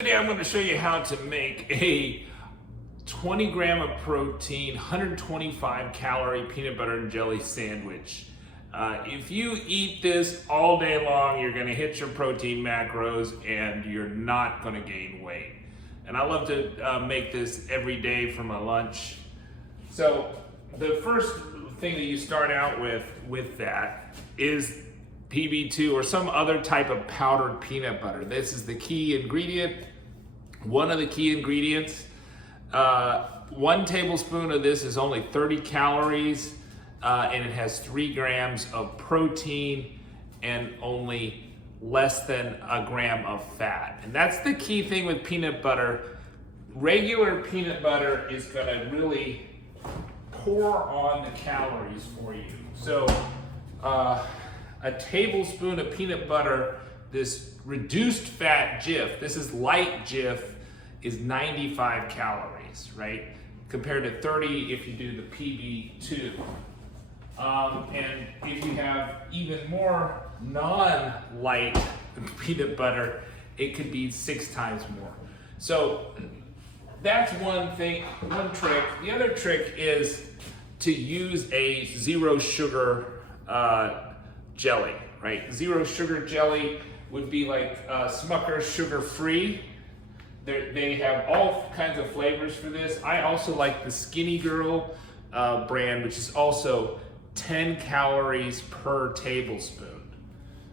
Today I'm going to show you how to make a 20 gram of protein, 125 calorie peanut butter and jelly sandwich. If you eat this all day long, you're going to hit your protein macros and you're not going to gain weight. And I love to make this every day for my lunch. So the first thing that you start out with that is PB2 or some other type of powdered peanut butter. This is the key ingredient, one of the key ingredients. 1 tablespoon of this is only 30 calories and it has 3 grams of protein and only less than a gram of fat. And that's the key thing with peanut butter. Regular peanut butter is gonna really pour on the calories for you. So a tablespoon of peanut butter, this reduced fat Jif, this is light Jif, is 95 calories, right? Compared to 30 if you do the PB2. And if you have even more non-light peanut butter, it could be 6 times more. So that's one thing, one trick. The other trick is to use a zero sugar jelly, right? Zero sugar jelly would be like Smuckers Sugarfree. They have all kinds of flavors for this. I also like the Skinnygirl brand, which is also 10 calories per tablespoon.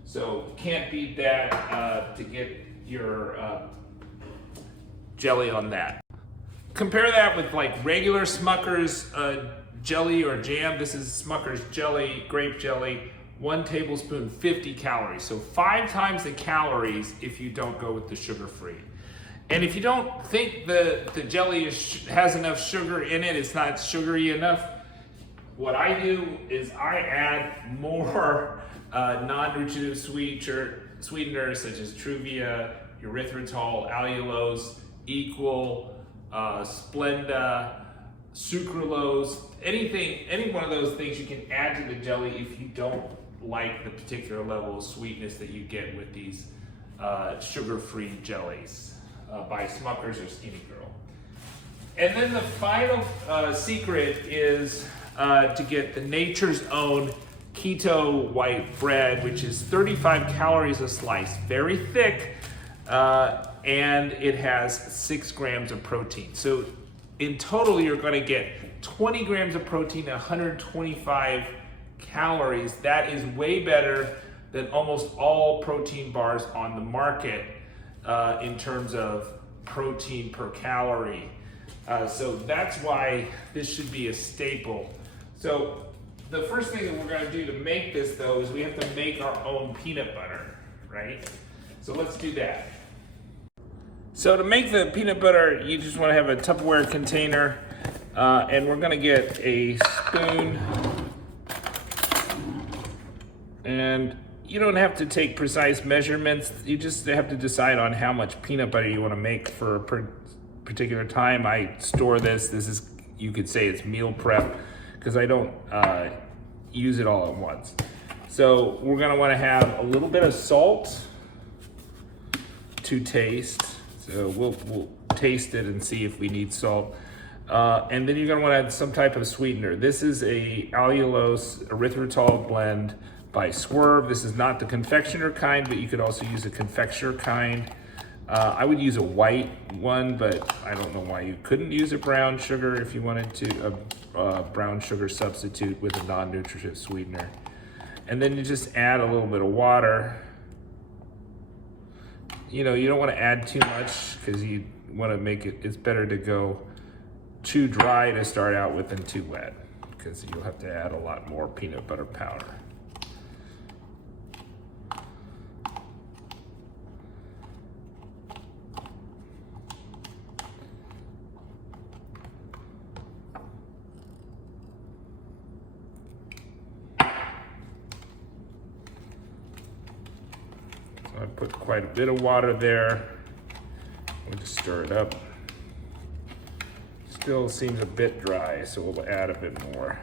So can't beat that to get your jelly on that. Compare that with like regular Smuckers jelly or jam. This is Smuckers jelly, grape jelly. 1 tablespoon, 50 calories. So 5 times the calories if you don't go with the sugar-free. And if you don't think the jelly has enough sugar in it, it's not sugary enough, what I do is I add more non-nutritive sweeteners such as Truvia, erythritol, allulose, Equal, Splenda, sucralose, any one of those things you can add to the jelly if you don't like the particular level of sweetness that you get with these sugar-free jellies by Smuckers or Skinnygirl. And then the final secret is to get the Nature's Own Keto white bread, which is 35 calories a slice, very thick, and it has 6 grams of protein. So in total, you're going to get 20 grams of protein, 125 calories. That is way better than almost all protein bars on the market in terms of protein per calorie. So that's why this should be a staple. So the first thing that we're going to do to make this, though, is we have to make our own peanut butter, right? So let's do that. So to make the peanut butter, you just want to have a Tupperware container, and we're going to get a spoon. And you don't have to take precise measurements. You just have to decide on how much peanut butter you want to make for a particular time. I store this. This is, you could say it's meal prep, because I don't use it all at once. So we're going to want to have a little bit of salt to taste. So we'll taste it and see if we need salt. And then you're gonna wanna add some type of sweetener. This is a allulose erythritol blend by Swerve. This is not the confectioner kind, but you could also use a confectioner kind. I would use a white one, but I don't know why you couldn't use a brown sugar if you wanted to, a brown sugar substitute with a non-nutritive sweetener. And then you just add a little bit of water. You know, you don't want to add too much because you want to make it, it's better to go too dry to start out with than too wet, because you'll have to add a lot more peanut butter powder. I put quite a bit of water there. We'll just stir it up. Still seems a bit dry, so we'll add a bit more.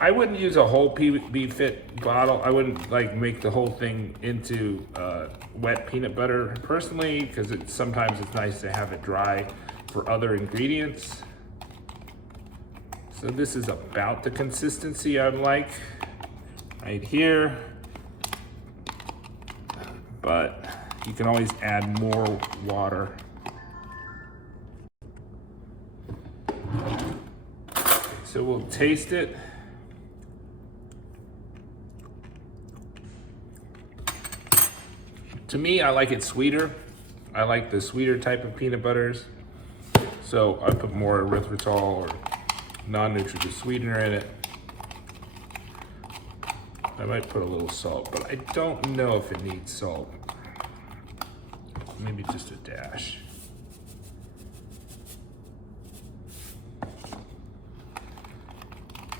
I wouldn't use a whole PB Fit bottle. I wouldn't like make the whole thing into wet peanut butter personally, because sometimes it's nice to have it dry for other ingredients. So this is about the consistency I'd like right here, but you can always add more water. So we'll taste it. To me, I like it sweeter. I like the sweeter type of peanut butters. So I put more erythritol or non-nutritive sweetener in it. I might put a little salt, but I don't know if it needs salt. Maybe just a dash.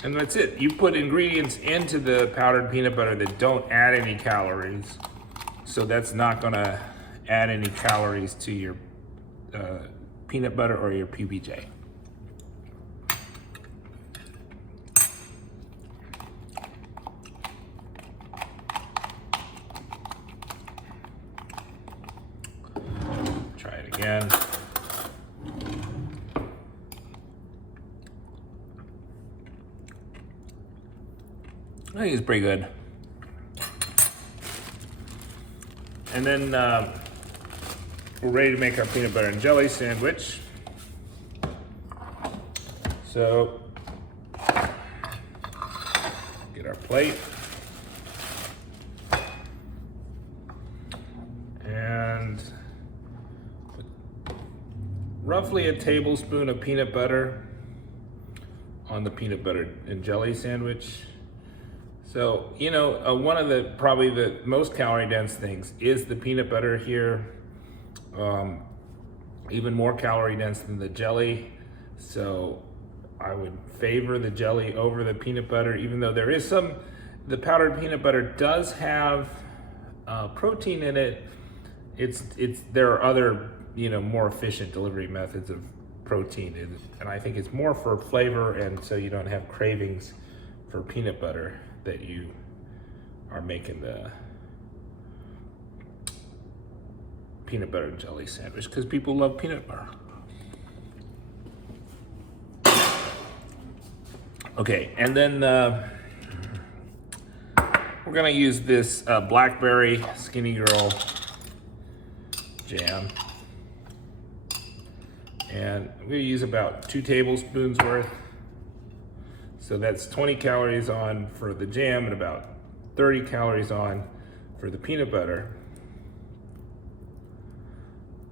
And that's it. You put ingredients into the powdered peanut butter that don't add any calories. So that's not gonna add any calories to your peanut butter or your PBJ. Try it again. I think it's pretty good. And then we're ready to make our peanut butter and jelly sandwich. So get our plate. And put roughly a tablespoon of peanut butter on the peanut butter and jelly sandwich. So, you know, one of the probably the most calorie dense things is the peanut butter here. Even more calorie dense than the jelly. So I would favor the jelly over the peanut butter, even though there is the powdered peanut butter does have protein in it. There are other, you know, more efficient delivery methods of protein, and I think it's more for flavor, and so you don't have cravings for peanut butter that you are making the peanut butter and jelly sandwich, because people love peanut butter. Okay, and then we're gonna use this Blackberry Skinnygirl jam. And I'm gonna use about 2 tablespoons worth. So that's 20 calories on for the jam and about 30 calories on for the peanut butter.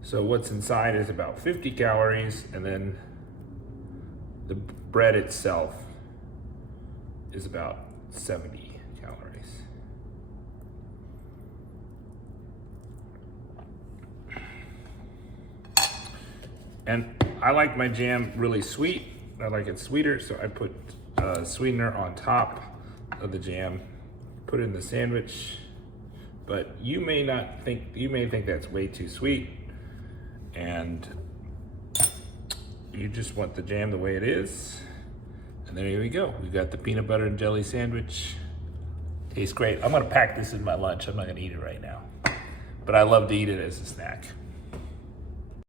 So what's inside is about 50 calories, and then the bread itself is about 70 calories. And I like my jam really sweet. I like it sweeter, so I put sweetener on top of the jam, put it in the sandwich. But you may think that's way too sweet, and you just want the jam the way it is. And there we go. We got the peanut butter and jelly sandwich. Tastes great. I'm gonna pack this in my lunch. I'm not gonna eat it right now, but I love to eat it as a snack.